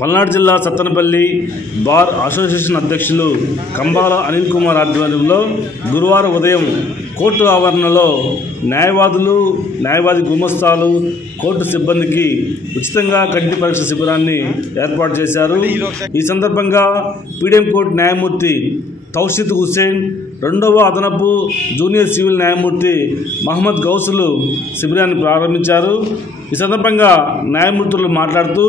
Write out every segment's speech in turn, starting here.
పల్నాడు జిల్లా Sattenapalli bar association అధ్యక్షులు కంబాల అనిల్ కుమార్ ఆధ్వర్యంలో గురువారం ఉదయం కోర్టు ఆవరణలో న్యాయవాది గుమస్తాలు కోర్టు సిబ్బందికి ఉచితంగా కంటి పరీక్ష శిబిరాన్ని ఏర్పాటు చేశారు। ఈ సందర్భంగా పీడీఎం కోర్టు న్యాయమూర్తి తౌషీద్ హుస్సేన్, రెండవ అదనపు జూనియర్ సివిల్ న్యాయమూర్తి మహమ్మద్ గౌసులు శిబిరాన్ని ప్రారంభించారు। ఈ సందర్భంగా న్యాయమూర్తులు మాట్లాడుతూ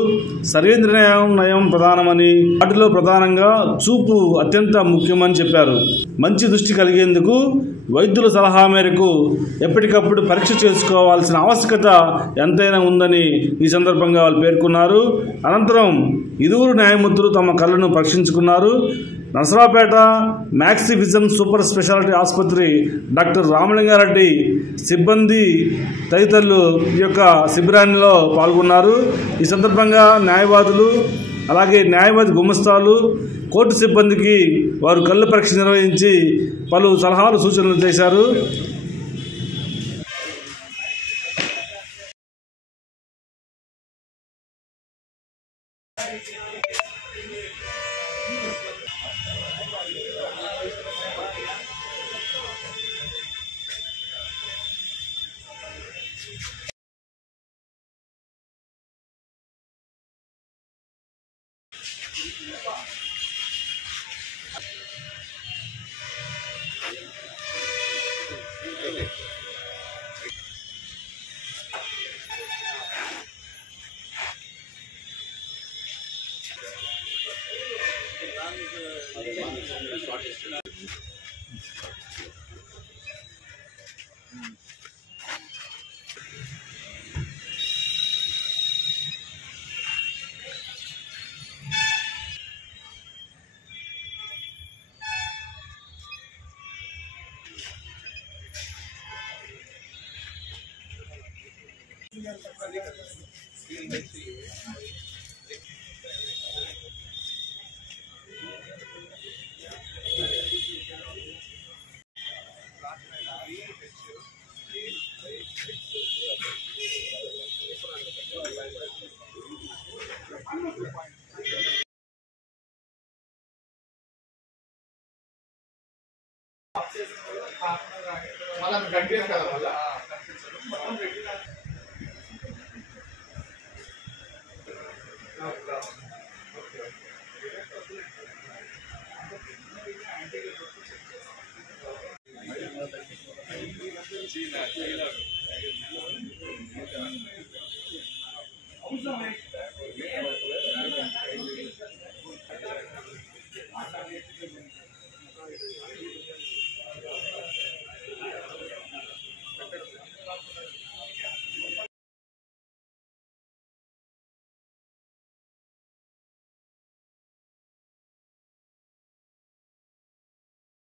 సర్వేంద్ర న్యాయం ప్రధానమని, వాటిలో ప్రధానంగా చూపు అత్యంత ముఖ్యమని చెప్పారు। మంచి దృష్టి కలిగేందుకు వైద్యుల సలహా మేరకు ఎప్పటికప్పుడు పరీక్ష చేసుకోవాల్సిన ఆవశ్యకత ఎంతైనా ఉందని ఈ సందర్భంగా వాళ్ళు పేర్కొన్నారు। అనంతరం ఇరువురు న్యాయమూర్తులు తమ కళ్ళను పరీక్షించుకున్నారు। Narasaraopet maxi vision super speciality ఆసుపత్రి డాక్టర్ రామలింగారెడ్డి సిబ్బంది తదితరులు ఈ యొక్క శిబిరాల్లో పాల్గొన్నారు। ఈ సందర్భంగా న్యాయవాదులు అలాగే న్యాయవాది గుమస్తాలు కోర్టు సిబ్బందికి వారు కళ్ళు పరీక్ష నిర్వహించి పలు సలహాలు సూచనలు చేశారు।